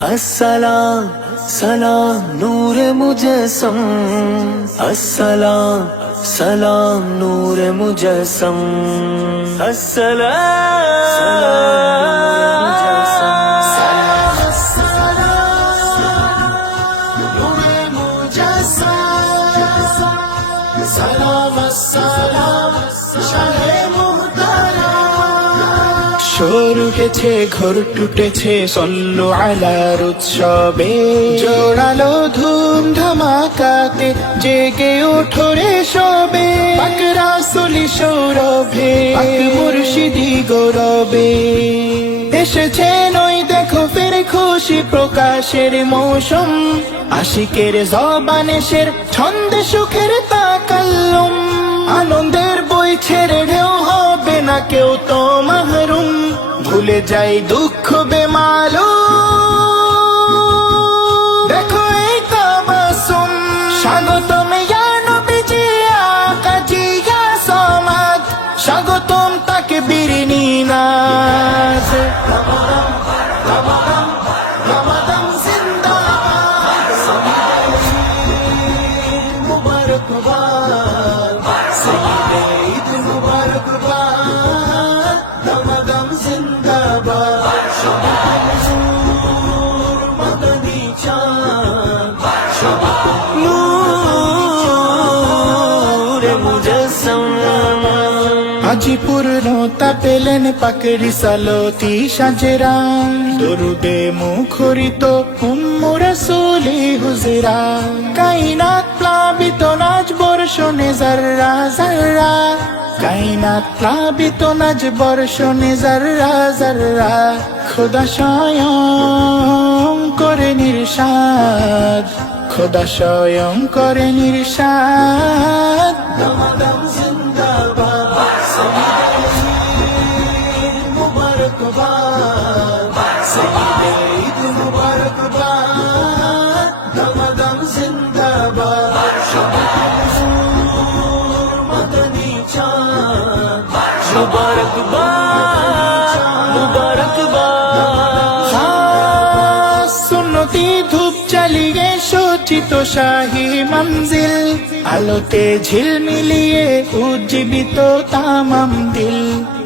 अस्सलाम सलाम नूर मुजस्सम, अस्सलाम सलाम नूर मुजस्सम, अस्सलाम सलाम नूर मुजस्सम, सलाम सलाम शाहे শোর উঠেছে ঘোর টুটেছে সল্লু আলার উৎসবে, জোড়ালো ধুম ধামাকাতে জেগে ওঠো রে সবে, পাক রাসূলি সৌরভে পাক মুর্শিদি গৌরবে, এসেছেন ওই দেখো ফের খুশি প্রকাশের মৌসুম, আশিকের জবানে শের ছন্দে সুখের তাকাল্লুম, আনন্দের বই ছেড়ে ঢেউ হবে না কেউ তো মাহরুম, ভুলে যাই দুঃখ বেমালুম, দেখো এই তাবাসসুম, স্বাগতম ইয়া নবীজি আকা জি ইয়া সামাদ, স্বাগতম তাকবীর নিনাদ, রমাদান জিন্দাবাদ, মুবারকবাদ, সঈদে ঈদ মুবারকবাদ, রমাদান জিন্দাবাদ, হুজুর মদনী চাঁদ, নূরে মুজস্সম, আজি পূর্ণতা পেলেন পাক রিসালতি সাজেরা, দরুদে মুখরিত উম্মে রাসূলি হুজরা, কায়নাত প্লাবিত নাচ বর্ষণে যাররা যাররা, কায়নাত প্লাবিত নাচ বর্ষণে যাররা যাররা, খোদা স্বয়ং করে নির্শাদ, খোদা স্বয়ং করে নির্শাদ, রমাদান জিন্দাবাদ, মুবারকবাদ, সঈদে ঈদ মুবারকবাদ, রমাদান জিন্দাবাদ, হুজুর মদনী চাঁদ, মুবারকবাদ মুবারকবাদ, সুন্নতি ধূপ জ্বালিয়ে সজ্জিত শাহী মঞ্জিল, আলোতে ঝিলমিলিয়ে উজ্জীবিত তামাম দিল,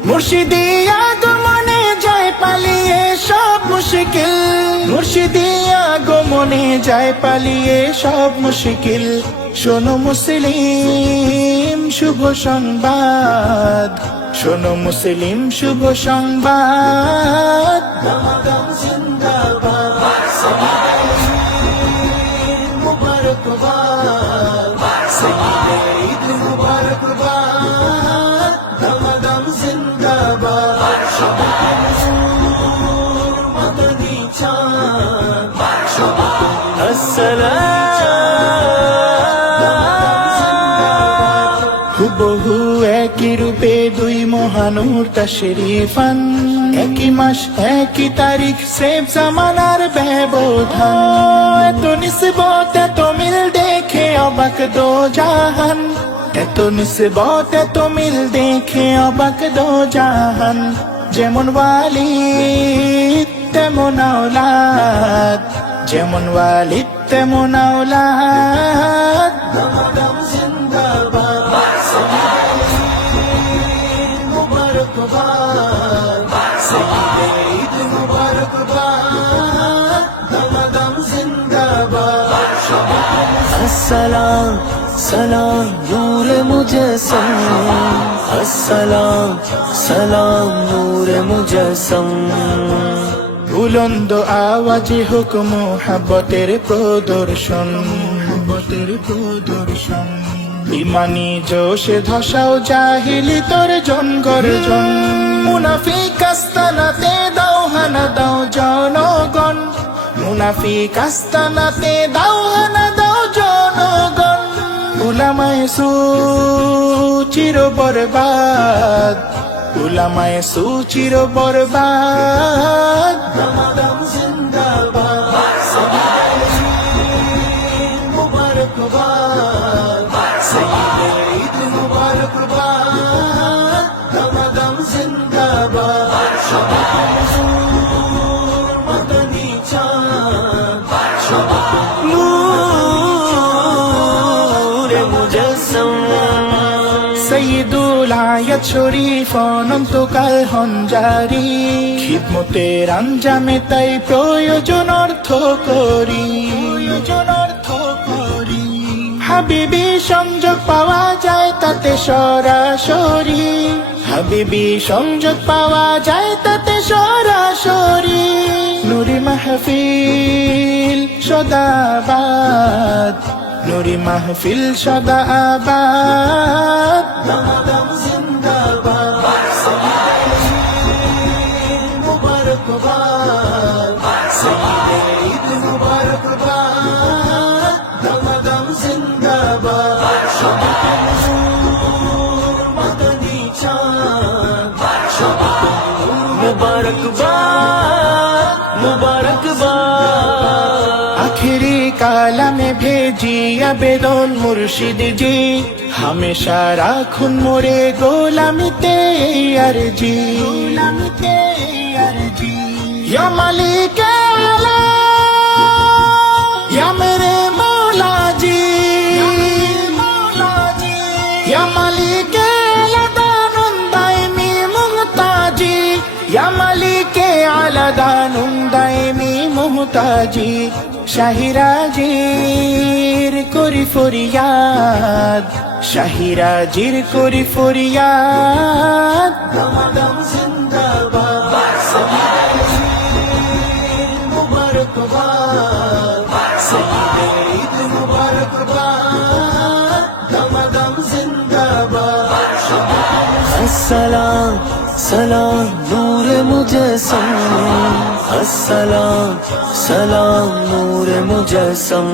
মুর্শিদি আগমনে যায় পালিয়ে সব মুশকিল, মুর্শিদি আগমনে যায় পালিয়ে সব মুশকিল, শোনো মুসলিম শুভ সংবাদ, শোনো মুসলিম শুভ সংবাদ, রমাদান জিন্দাবাদ, মুবারকবাদ, সঈদে ঈদ মুবারকবাদ, রমাদান জিন্দাবাদ, হুজুর মদনী চাঁদ, আসসালাম, হুবহু একই রূপে দুই মহানূর তাশরীফান, একই মাস একই তারিখ সেব জামানার ব্যবধান, এত নিসবত এত মিল দেখে অবাক দো জাহান, এত নিসবত এত মিল দেখে অবাক দো জাহান, যেমন ওয়ালিদ তেমন আওলাদ, যেমন ওয়ালিদ তেমন আওলাদ, রমাদান জিন্দাবাদ, মুবারকবাদ, সঈদে ঈদ মুবারকবাদ, রমাদান জিন্দাবাদ, আসসালাম সালাম নূরে মুজস্সম, আসসালাম সালাম নূরে মুজস্সম, বুলন্দ আওয়াজে হোক মুহাব্বতের প্রদর্শন, মুহাব্বতের প্রদর্শন, ইমানি জোশে ধসাও জাহিলি তোর জন গর্জন, মুনাফিক আস্তানাতে দাও হানা দাও জনগণ, মুনাফিক আস্তানাতে দাও হানা দাও জনগণ, উলামায়ে সু চির বরবাদ, উলামায়ে সু চির বরবাদ, রমাদান জিন্দাবাদ, মুবারকবাদ, সঈদে ঈদ মুবারকবাদ, রমাদান জিন্দাবাদ, হুজুর মদনী চাঁদ, মুজাসসাম সৈয়দুল আয়াত শরীফ অনন্তকাল হন জারি, খিদমতের আঞ্জামে তাই প্রয়োজন অর্থ করি, হাবিবি সংযোগ পাওয়া যায় তাতে সরাসরি, হাবিবি সংযোগ পাওয়া যায় তাতে সরাসরি। নুরি মাহফিল সদাবাদ, নুরি মাহফিল সদাবাদ, দামাদাম জিন্দাবাদ মুবারকবাদ সঈদে ঈদ মুবারকবাদ দামাদাম জিন্দাবাদ সবাইকে হুজুর মদনী চাঁদ সবাইকে মুবারকবাদ মুবারকবাদ। আখেরি কালামে ভেজি আবেদন মুর্শিদ জি, হামেশা রাখুন মোরে গোলামিতে আরজি, ইয়া মালিক আলা ইয়া মেরে মৌলা জি, ইয়া মালিক আলা দানুন দাইমি মুহতাজি, ইয়া মালিক আলা দানুন দাইমি মুহতাজি। শাহিরাজির করি ফরিয়াদ, শাহিরাজির করি ফরিয়াদ, দামাদাম জিন্দাবাদ সঈদে ঈদ মুবারকবাদ সঈদে ঈদ মুবারকবাদ দামাদাম জিন্দাবাদ। अस्सलाम सलाम नूर मुजस्सम अस्सलाम सलाम नूर मुजस्सम।